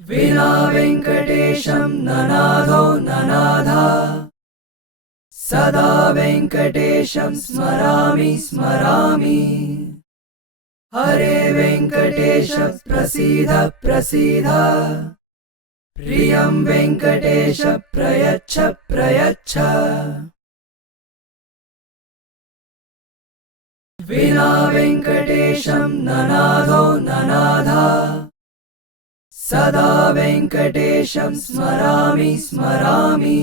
विना वेङ्कटेशं ननादो ननादा सदा वेङ्कटेशं स्मरामि स्मरामि। हरे वेङ्कटेश प्रसीद प्रसीद प्रियं वेङ्कटेश प्रयच्छ प्रयच्छ। विना वेङ्कटेशं ननादो ननादा सदा वेङ्कटेशं स्मरामि स्मरामि।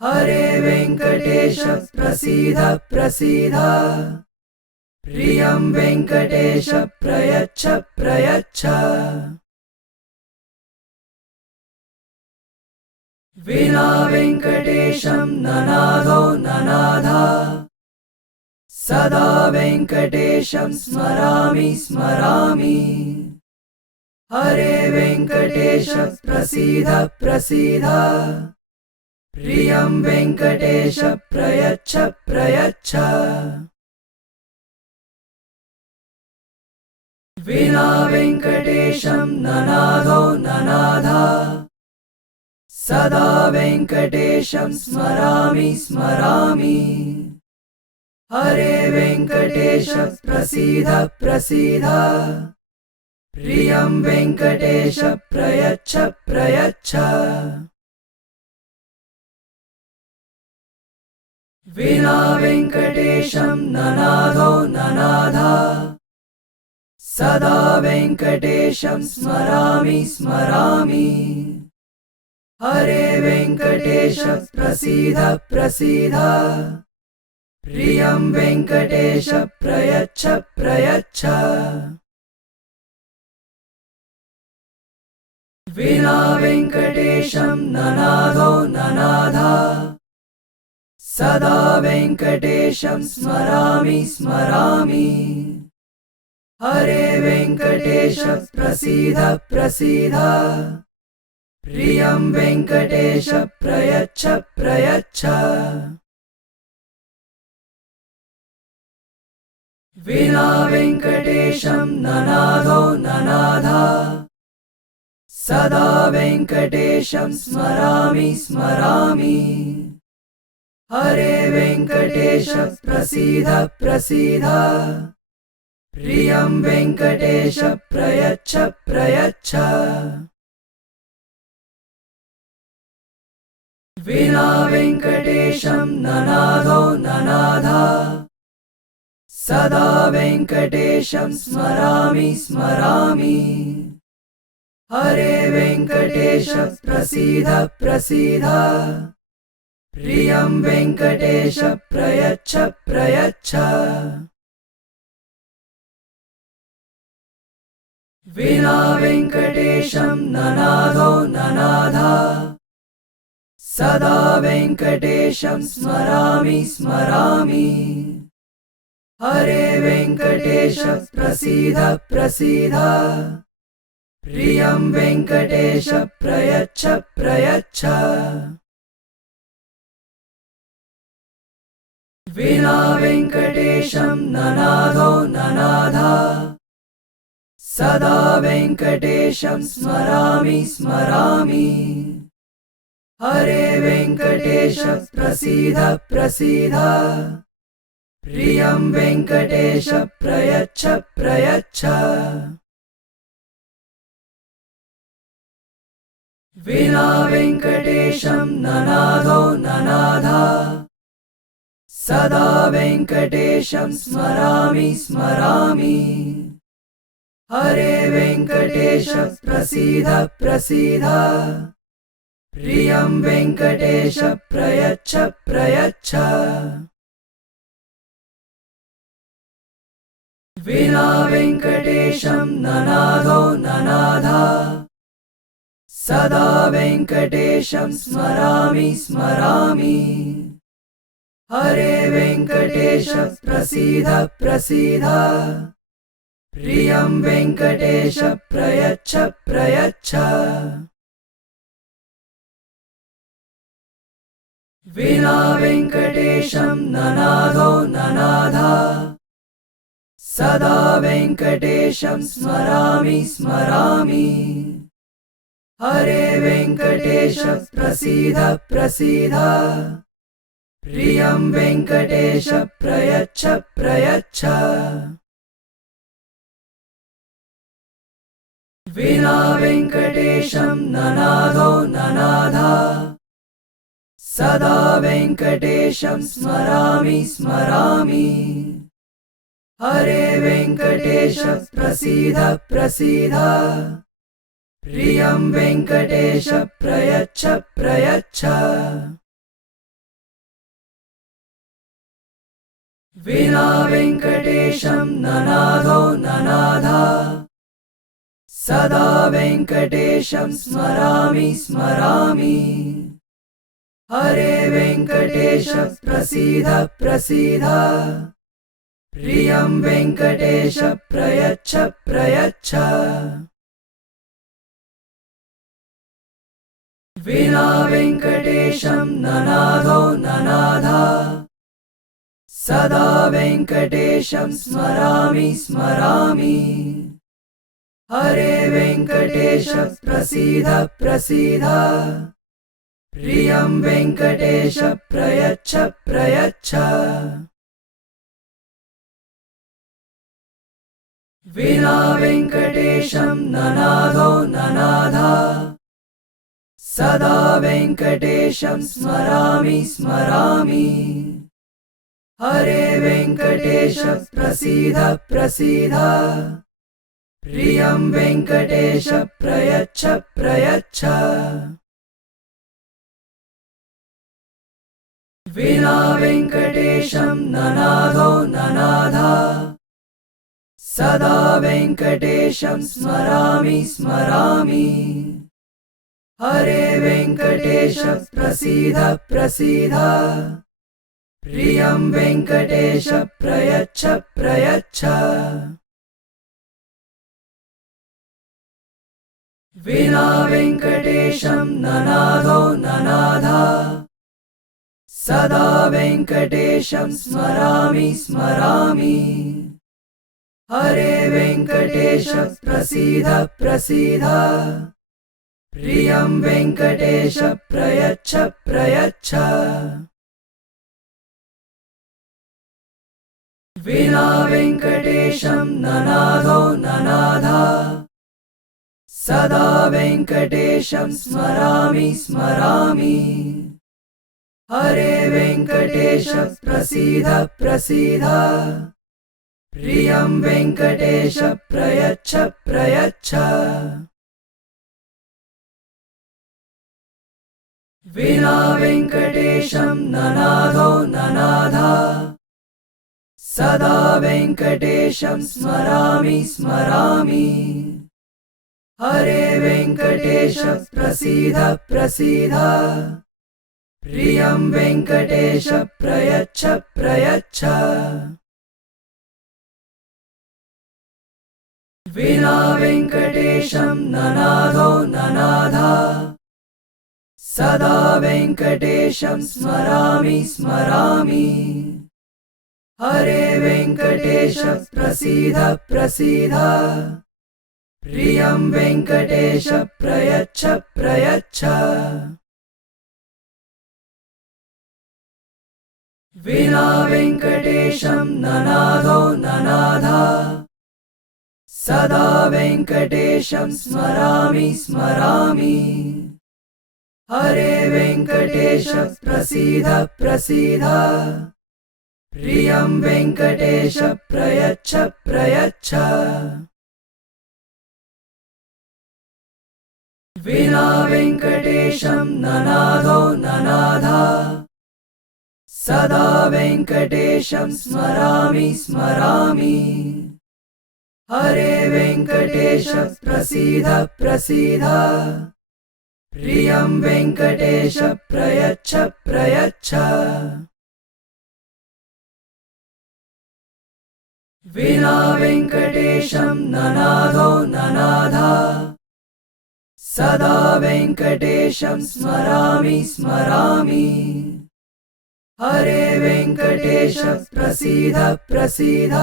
हरे वेङ्कटेश प्रसीद प्रसीद प्रियं वेङ्कटेश प्रयच्छ प्रयच्छ। विना वेङ्कटेशं ननादो ननादा सदा वेङ्कटेशं स्मरामि स्मरामि। हरे वेङ्कटेश प्रसीद प्रसीद प्रियं वेङ्कटेश प्रयच्छ प्रयच्छ। विना वेङ्कटेशं ननादो ननादा सदा वेङ्कटेशं स्मरामि स्मरामि। हरे वेङ्कटेश प्रसीद प्रसीद प्रियं वेङ्कटेश प्रयच्छ प्रयच्छ। विना वेङ्कटेशं ननादो ननादा सदा वेङ्कटेशं स्मरामि स्मरामि। हरे वेङ्कटेश प्रसीद प्रसीद प्रियं वेङ्कटेश प्रयच्छ प्रयच्छ। विना वेङ्कटेशं ननादो ननादा सदा वेङ्कटेशं स्मरामि स्मरामि। हरे वेङ्कटेश प्रसीद प्रसीद प्रियं वेङ्कटेश प्रयच्छ प्रयच्छ। विना वेङ्कटेशं ननादो ननादा सदा वेङ्कटेशं स्मरामि स्मरामि। हरे वेङ्कटेश प्रसीद प्रसीद प्रियं वेङ्कटेश प्रयच्छ प्रयच्छ। विना वेङ्कटेशं ननादो ननादा सदा वेङ्कटेशं स्मरामि स्मरामि। हरे वेङ्कटेश प्रसीद प्रसीद प्रियं वेङ्कटेश प्रयच्छ प्रयच्छ। विना वेङ्कटेशं ननादो ननादा सदा वेङ्कटेशं स्मरामि स्मरामि। हरे वेङ्कटेश प्रसीद प्रसीद प्रियं वेङ्कटेश प्रयच्छ प्रयच्छ। विना वेङ्कटेशं ननादो ननादा सदा वेङ्कटेशं स्मरामि स्मरामि। हरे वेङ्कटेश प्रसीद प्रसीद प्रियं वेङ्कटेश प्रयच्छ प्रयच्छ। विना वेङ्कटेशं ननादो ननादा सदा वेङ्कटेशं स्मरामि स्मरामि। हरे वेङ्कटेश प्रसीद प्रसीद प्रियं वेङ्कटेश प्रयच्छ प्रयच्छ। विना वेङ्कटेशं ननादो ननादा सदा वेङ्कटेशं स्मरामि स्मरामि। हरे वेङ्कटेश प्रसीद प्रसीद प्रियं वेङ्कटेश प्रयच्छ प्रयच्छ। विना वेङ्कटेशं ननादो ननादा सदा वेङ्कटेशं स्मरामि स्मरामि। हरे वेङ्कटेश प्रसीद प्रसीद प्रियं वेङ्कटेश प्रयच्छ प्रयच्छ विना वेङ्कटेशं ननादो ननाद सदा वेङ्कटेशं स्मरामि स्मरामि हरे वेङ्कटेश प्रसीद प्रसीद प्रियं वेङ्कटेश प्रयच्छ प्रयच्छ विना वेङ्कटेशं ननादो ननाद सदा वेङ्कटेशं स्मरामि स्मरामि हरे वेङ्कटेश प्रसीद प्रसीद प्रियं वेङ्कटेश प्रयच्छ प्रयच्छ विना वेङ्कटेशं ननादो ननाद सदा वेङ्कटेशं स्मरामि स्मरामि हरे वेङ्कटेश प्रसीद प्रसीद प्रियं वेङ्कटेश प्रयच्छ प्रयच्छ विना वेङ्कटेशं ननादो ननाद सदा वेङ्कटेशं स्मरामि स्मरामि हरे वेङ्कटेश प्रसीद प्रसीद प्रियं वेङ्कटेश प्रयच्छ प्रयच्छ विना वेङ्कटेशं ननादो ननाद सदा वेङ्कटेशं स्मरामि स्मरामि हरे वेङ्कटेश प्रसीद प्रसीद प्रियं वेङ्कटेश प्रयच्छ प्रयच्छ विना वेङ्कटेशं ननादो ननाद सदा वेङ्कटेशं स्मरामि स्मरामि हरे वेङ्कटेश प्रसीद प्रसीद प्रियं वेङ्कटेश प्रयच्छ प्रयच्छ विना वेङ्कटेशं ननादो ननाद सदा वेङ्कटेशं स्मरामि स्मरामि हरे वेङ्कटेश प्रसीद प्रसीद प्रियं वेङ्कटेश प्रयच्छ प्रयच्छ विना वेङ्कटेशं ननादो ननाद सदा वेङ्कटेशं स्मरामि स्मरामि हरे वेङ्कटेश प्रसीद प्रसीद प्रियं वेङ्कटेश प्रयच्छ प्रयच्छ विना वेङ्कटेशं ननादो ननाद सदा वेङ्कटेशं स्मरामि स्मरामि हरे वेङ्कटेश प्रसीद प्रसीद प्रियं वेङ्कटेश प्रयच्छ प्रयच्छ विना वेङ्कटेशं ननादो ननाद सदा वेङ्कटेशं स्मरामि स्मरामि हरे वेङ्कटेश प्रसीद प्रसीद प्रियं वेङ्कटेश प्रयच्छ प्रयच्छ विना वेङ्कटेशं ननादो ननाद सदा वेङ्कटेशं स्मरामि स्मरामि हरे वेङ्कटेश प्रसीद प्रसीद प्रियं वेङ्कटेश प्रयच्छ प्रयच्छ विना वेङ्कटेशं ननादो ननाद सदा वेङ्कटेशं स्मरामि स्मरामि हरे वेङ्कटेश प्रसीद प्रसीद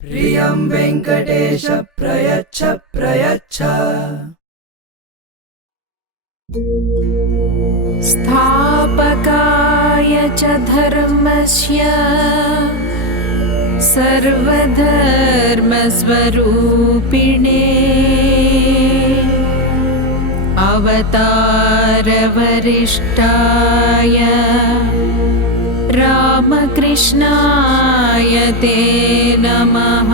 प्रियं वेङ्कटेश प्रयच्छ प्रयच्छ स्थापकाय च धर्मस्य सर्वधर्मस्वरूपिणे अवतारवरिष्ठाय रामकृष्णाय ते नमः।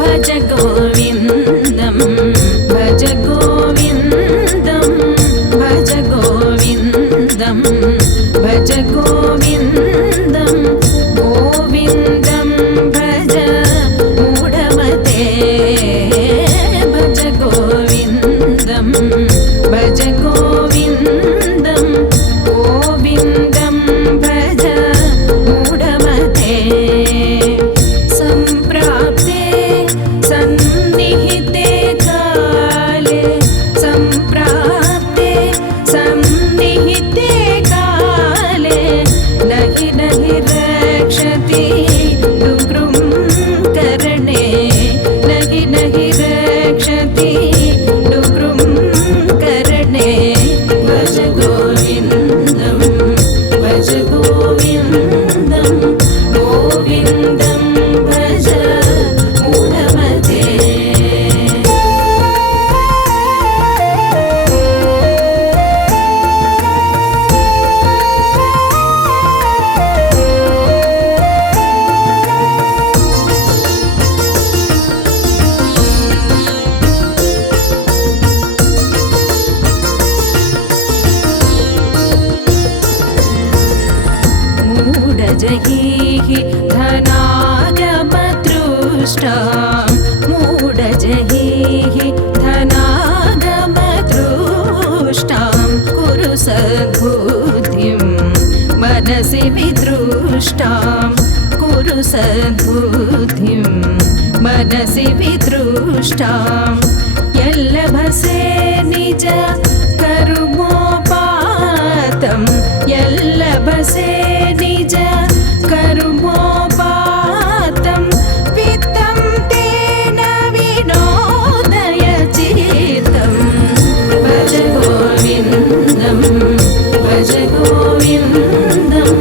भज गोविन्दं गोविन्दं भज मूढमते भज गोविन्दं भज गोविन्दं गोविन्दं भज मूढमते सम्प्राप्ते सन्निहिते काले सम्प्राप्ते सन्निहिते नहि रक्षति दुर्गुं करणे नहि रक्षति दुर्गुं करणे भज गोविन्दं भज गोविन्दं गोविन्दं भज मूढमते। मूढजहिः धनागमतृष्टां मूढजहिः धनागमतृष्टां कुरु सद्बुद्धिं मनसि विदृष्टां कुरु सद्बुद्धिं मनसि विदृष्टां यल्लभसे निज कर्मोपातं यल्लभसे निज कर्मोपातं वित्तं तेन विनोदय चित्तं भज गोविन्दं भज गोविन्दं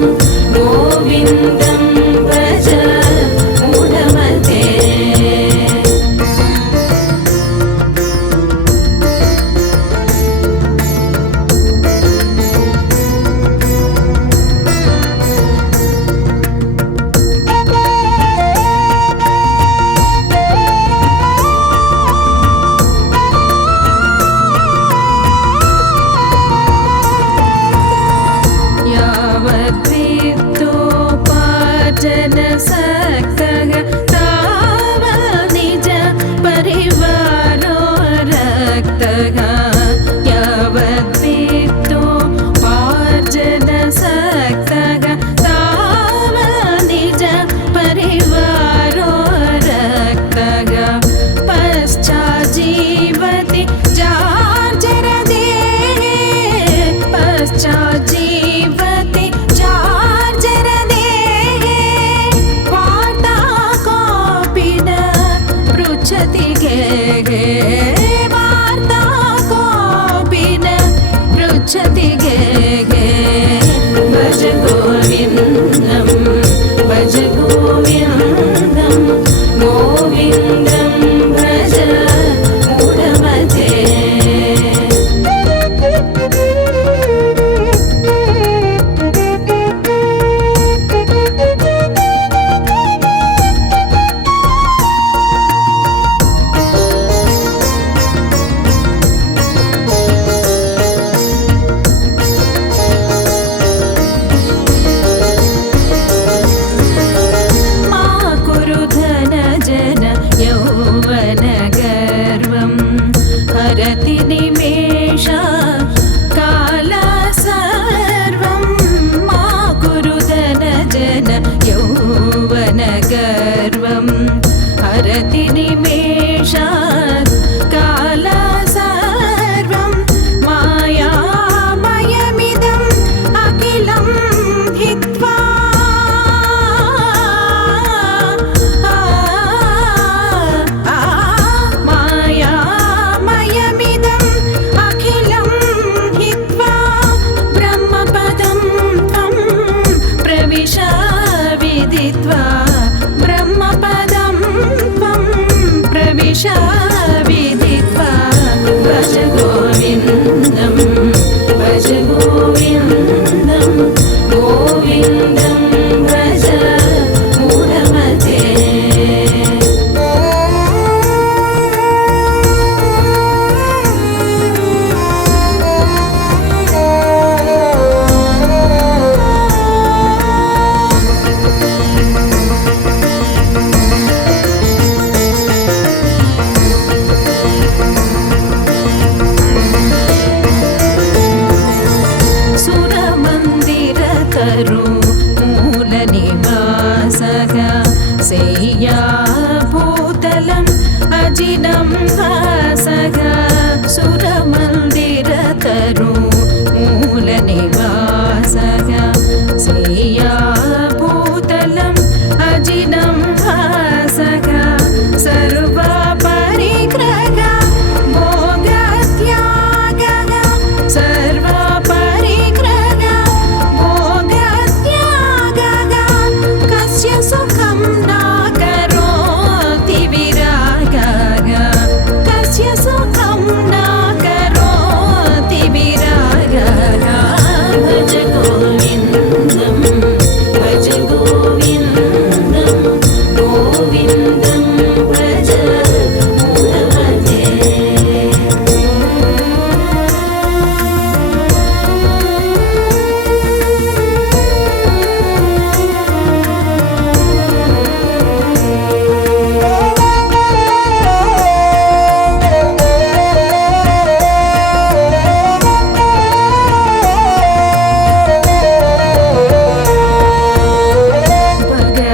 गोविन्दं भज मूढमते। जनसक्तः तावत् निज परिवारो रक्तः यावद्वित्तोपार्जनसक्तः तावत् निज परिवारो रक्तः पश्चाज्जीवति जार्जरदेहे पश्चाज्जीवति वार्ता कोऽपि न पृच्छति गे भज गोविन्दं भज गोविन्दं गोविन्दं भज मूढमते। तरु मूल निवासः सेया भूतलम् अजिनं वासः सुरमन्दिर तरु मूल निवासः सेया भूतलम् अजिनं वासः सर्वा परिग्रह भोगत्यागः सर्वा परिग्रह भोगत्यागः कस्य सुखं न करोति विरागः कस्य सुखं न करोति विरागः भज गोविन्दं भज गोविन्दं गोविन्दं भज मूढमते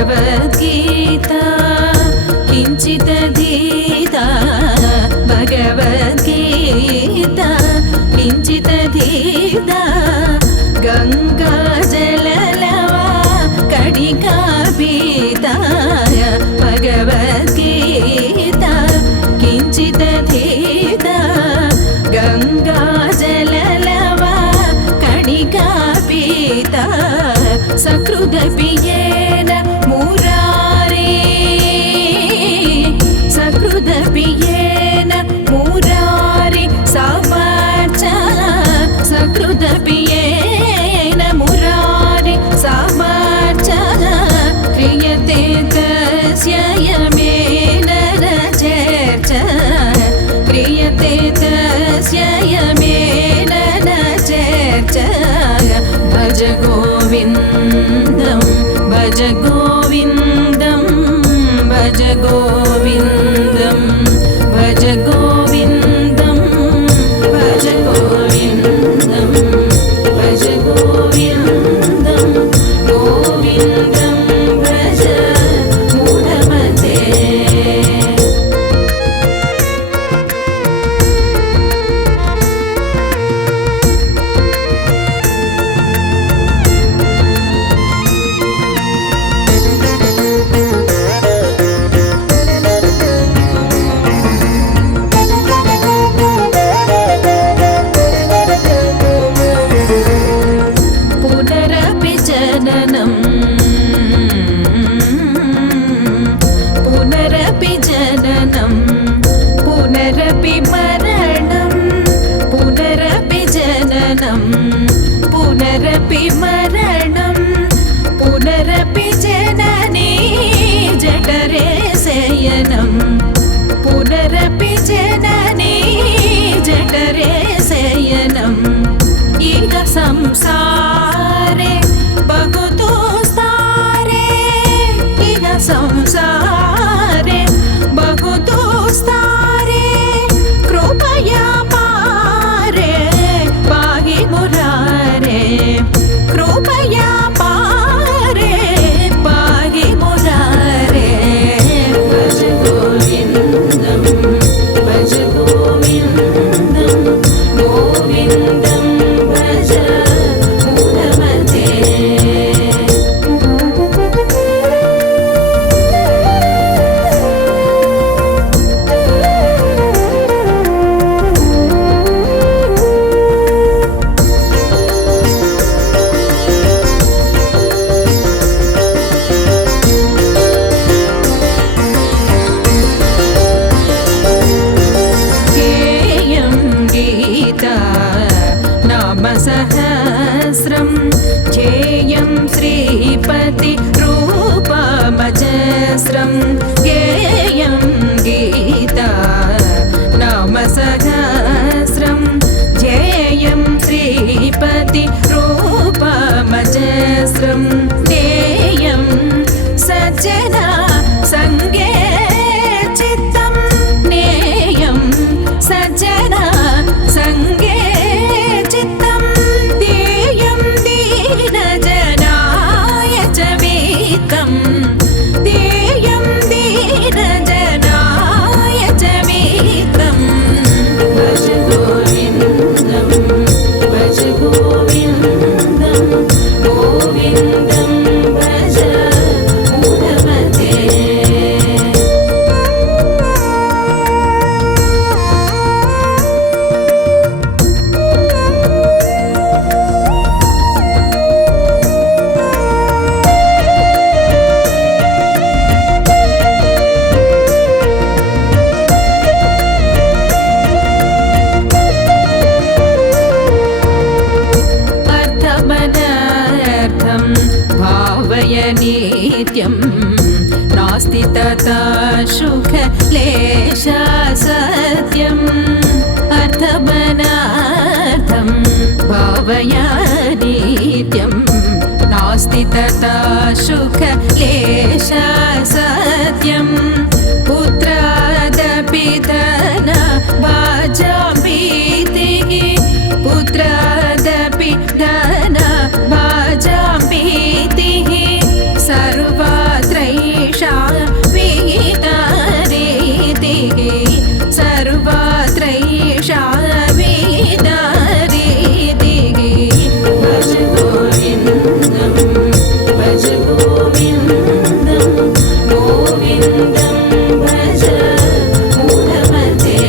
भगवद्गीता किञ्चिदधीता भगवद्गीता किञ्चिदधीता गङ्गाजललवा कणिका पीता भगवद्गीता किञ्चिदधीता गङ्गाजललवा कणिका पीता सकृदपि येन मुरारी सकृदपि येन मुरारी सामाच सकृदपि येन मुरारी सामाच क्रियते तस्य यमेन न चर्च क्रियते तस्य यमेन न चर्च भज गोविन्दं भज गोविन्दं भज गोविन्दं भज गोविन्दं भज गोविन्दं भज गोविन्दं गोविन्दं भज मूढमते पुनरपि जननं पुनरपि जननं पुनरपि मरणं पुनरपि जननं पुनरपि मरणं पुनरपि जननी जठरे शयनं पुनरपि जननी जठरे शयनम् इह संसारे बहुदुस्तारे इह संसारे बहुदुस्तारे कृपया पारे पाहि मुरारे कृपया पारे पाहि मुरारे भज गोविन्दं भज गोविन्दं गोविन्दं भज मूढमते ध्येयं गीता नाम सहस्रं ध्येयं श्रीपति रूपमजस्रं ध्येयं गीता नाम सहस्रं ध्येयं श्रीपति रूपमजस्रं ध्येयं सज्जना संगे चित्तं नेयं सज्जना संगे चित्तं ध्येयं दीनजना नित्यं नास्ति तथा सुखलेशा सत्यम् अर्थमनार्थं भावया नित्यं नास्ति तथा सुखलेशा सत्यम् पुत्रादपि धन भाजां भीतिः पुत्रादपि धन भाजां भीतिः सर्वत्रैषा विहिता रीतिः सर्वत्रैषा विहिता रीतिः भज गोविन्दं भज गोविन्दं गोविन्दं भज मूढमते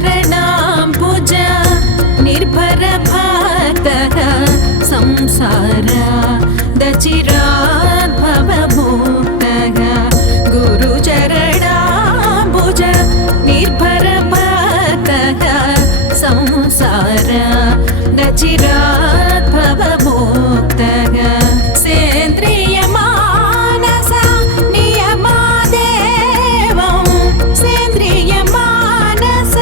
गुरुचरणाम्बुज निर्भरभक्तः संसारादचिरात् भवमुक्तः गुरुचरणाम्बुज निर्भरभक्तः संसारादचिरात् भवमुक्तः सेन्द्रियमानस नियमादेवं सेन्द्रियमानस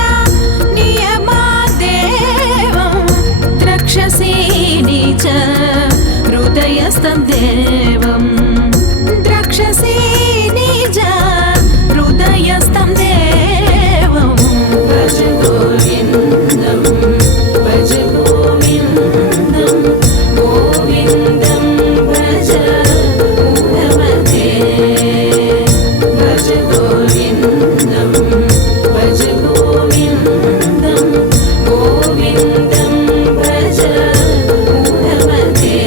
नियमादेवं द्रक्षसि निज हृदयस्थं देवं द्रक्षसि निज हृदयस्थं देवं भज गोविन्दं भज गोविन्दं गोविन्दं भज मूढमते भज गोविन्दं भज गोविन्दं गोविन्दं भज मूढमते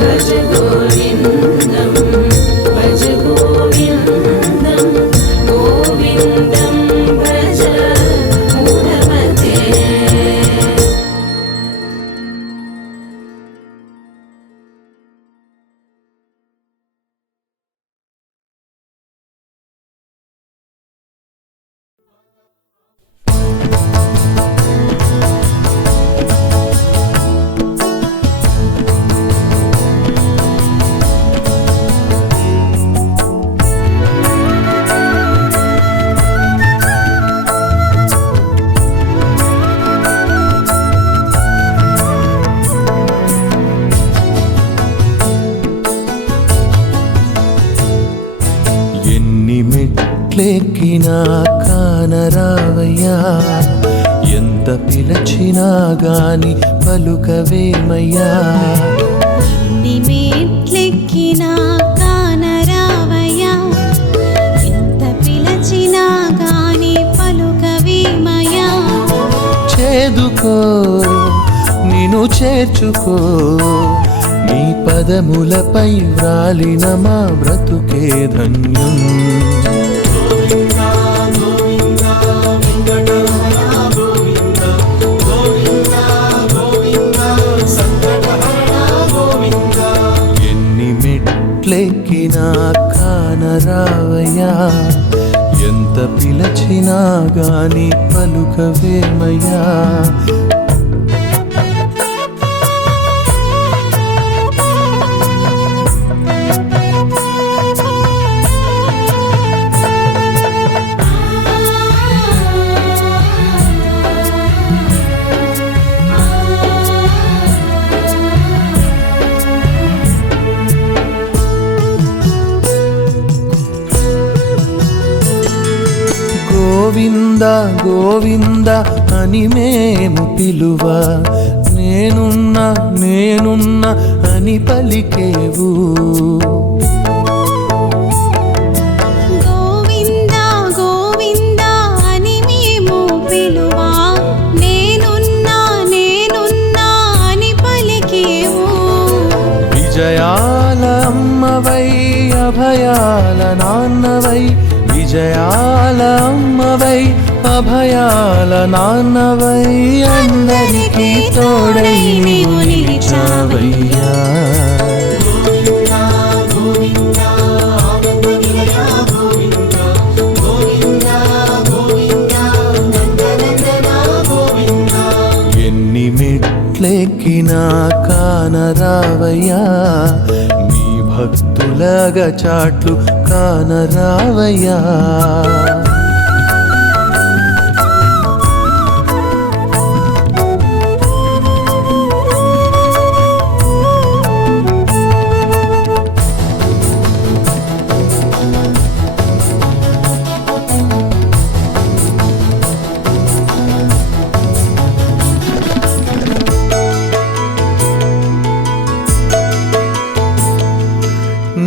भज गोविन्दं भज गोविन्दं गोविन्दं भज मूढमते ఎన్ని మెట్లెక్కినా కానరావయ్యా ఎంత పిలచినా గాని పలుకవేమయ్యా ఎన్ని మెట్లెక్కినా కానరావయ్యా ఎంత పిలచినా గాని పలుకవేమయ్యా చేదుకో నిన్ను చేర్చుకో నీ పదములపై వ్రాలిన మా బ్రతుకే ధన్యం ఎన్ని మెట్లెక్కినా కానరావయ్యా ఎంత పిలచినా గాని పలుకవేమయ్యా గోవింద గోవింద అని మేము పిలువ నేనున్నా నేనున్నా అని పలికేవు గోవింద గోవింద అని మేము పిలువా నేనున్నా నేనున్నా అని పలికేవు విజయాల అమ్మవై అభయాల నాన్నవై విజయాల అమ్మ అమ్మవై అభయాల నాన్నవై అందరికీ తోడై నీవు నిలిచావయ్యా. ఎన్ని మెట్లెక్కినా కానరావయ్యా, నీ భక్తులగా చాట్లు కానరావయ్యా.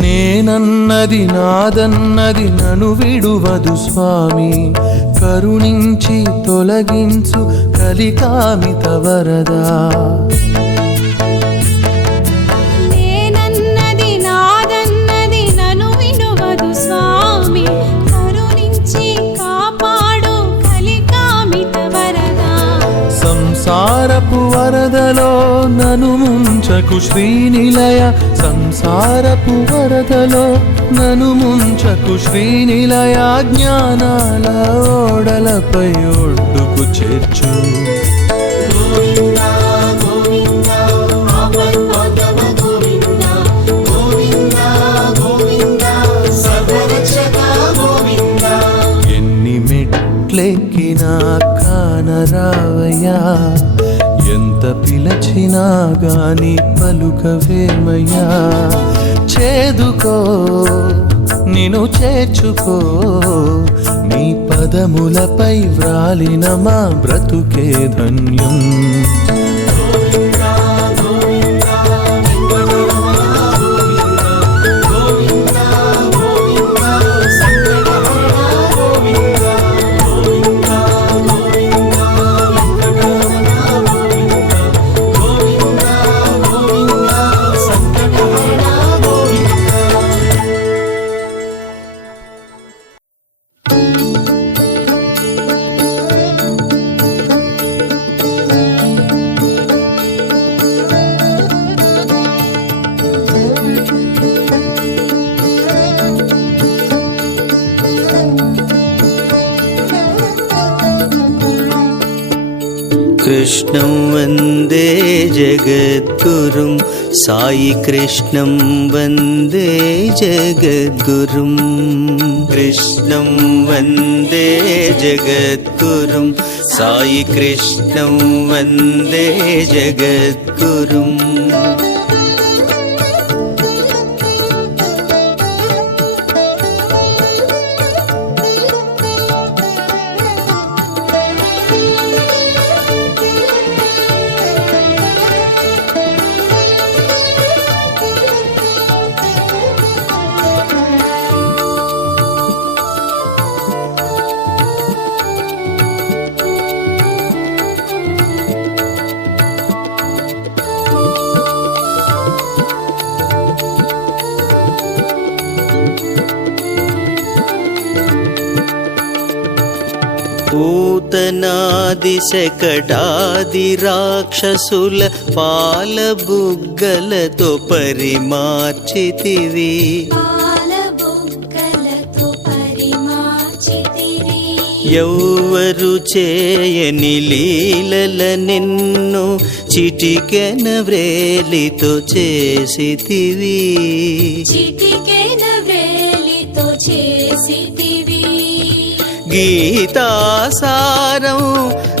నేనన్నది నాదన్నది నన్ను విడువదు స్వామి, కరుణించి తొలగించు కలికామిత వరదా. నేనన్నది నాదన్నది నన్ను విడువదు స్వామి, కరుణించి కాపాడు కలికామిత వరదా. సంసారపు వరదలో నను ముంచకు శ్రీనిలయ, సంసారపు వరదలో నను ముంచకు శ్రీనిలయ. జ్ఞానాల ఓడలపై ఒడ్డుకు చేర్చు. ఎన్ని మెట్లెక్కినా కానరావయ్యా, ఎంత పిలచినా గాని పలుకవేమయ్యా. చేదుకో నిన్ను చేర్చుకో, నీ పదములపై వ్రాలిన మా బ్రతుకే ధన్యం. कृष्णं वन्दे जगद्गुरुं, साई कृष्णं वन्दे जगद्गुरुं. कृष्णं वन्दे जगद्गुरुं, साई कृष्णं वन्दे जगद्गुरुं. పూతనాది శకటాది రాక్షసుల పాలబుగ్గలతో పరిమార్చితివి. ఎవ్వరు చేయని లీలల నిన్ను చిటికెన వ్రేలితో చేసితివి. గీతాసారం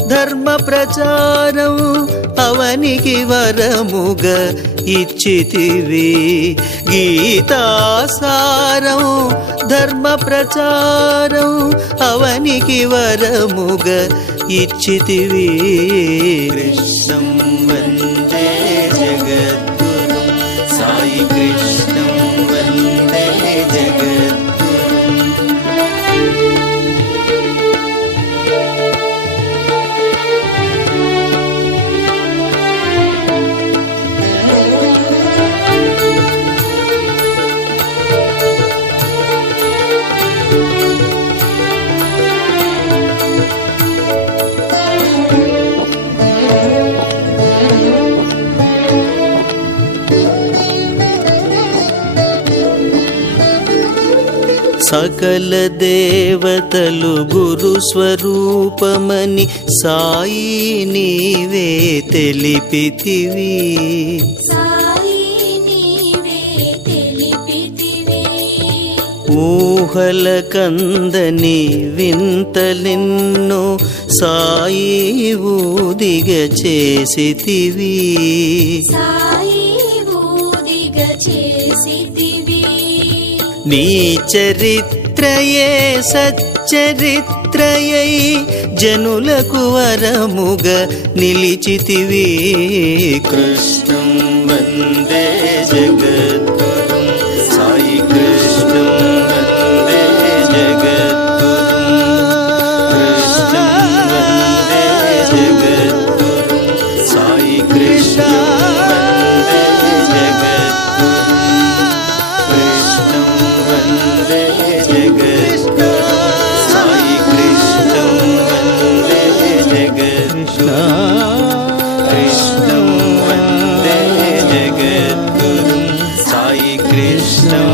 ధర్మ ప్రచారం అవనికి వరముగా ఇచ్చితివి. గీతాసారం ధర్మ ప్రచారం అవనికి వరముగా ఇచ్చితివి. కృష్ణం వందే జగద్గురుం, సాయి కృష్ణం వందే జగద్గురుం. సకల దేవతలు గురు స్వరూపమని సాయి నీవే తెలిపితివి. ఊహల కందని వింతలెన్నో సాయి ఊదిగ చేసితివి. నీ చరిత్రయే సచ్చరిత్రయై జనులకు వరముగ నిలిచితివి. కృష్ణం వందే జగద్గురుం సాయి కృష్ణం వందే జగద్గురుం. కృష్ణం వందే జగద్గురుం సాయి కృష్ణం వందే జగద్గురుం. కృష్ణం వందే జగద్గురుం సాయి కృష్ణం వందే జగద్గురుం. కృష్ణం వందే జగద్గురుం సాయి కృష్ణం